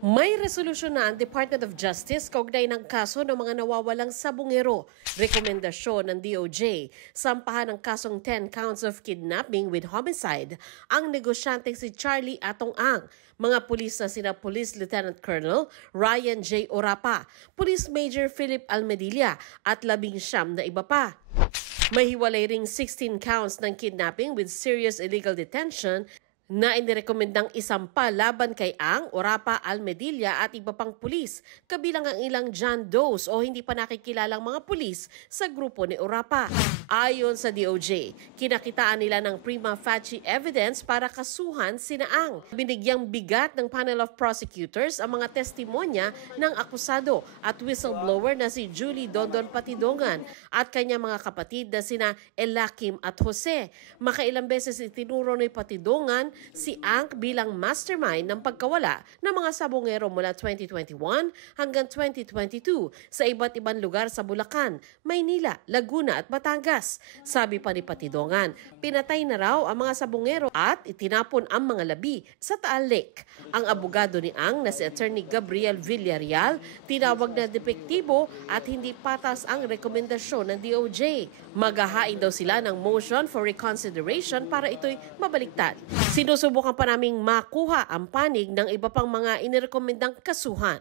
May resolusyon na ang Department of Justice kaugnay ng kaso ng mga nawawalang sabungero. Rekomendasyon ng DOJ, sampahan ng kasong 10 counts of kidnapping with homicide ang negosyanteng si Charlie Atong Ang, mga pulis na sina Police Lieutenant Colonel Ryan J. Orapa, Police Major Philip Almedilla at 19 na iba pa. May hiwalay ring 16 counts ng kidnapping with serious illegal detention na inirekomendang isampa laban kay Ang, Orapa, Almedilla at iba pang pulis, kabilang ang ilang John Does o hindi pa nakikilalang mga pulis sa grupo ni Orapa. Ayon sa DOJ, kinakitaan nila ng prima facie evidence para kasuhan sina Ang. Binigyang bigat ng panel of prosecutors ang mga testimonya ng akusado at whistleblower na si Julie Dondon Patidongan at kanyang mga kapatid na sina Elakim at Jose. Makailang beses itinuro ni Patidongan si Ang bilang mastermind ng pagkawala ng mga sabongero mula 2021 hanggang 2022 sa iba't ibang lugar sa Bulacan, Maynila, Laguna at Batangas. Sabi pa ni Patidongan, pinatay na raw ang mga sabongero at itinapon ang mga labi sa Taal Lake. Ang abogado ni Ang na si Attorney Gabriel Villarreal, tinawag na depektibo at hindi patas ang rekomendasyon ng DOJ. Maghahain daw sila ng motion for reconsideration para ito'y mabaliktad. Sinusubukan pa naming makuha ang panig ng iba pang mga inirekomendang kasuhan.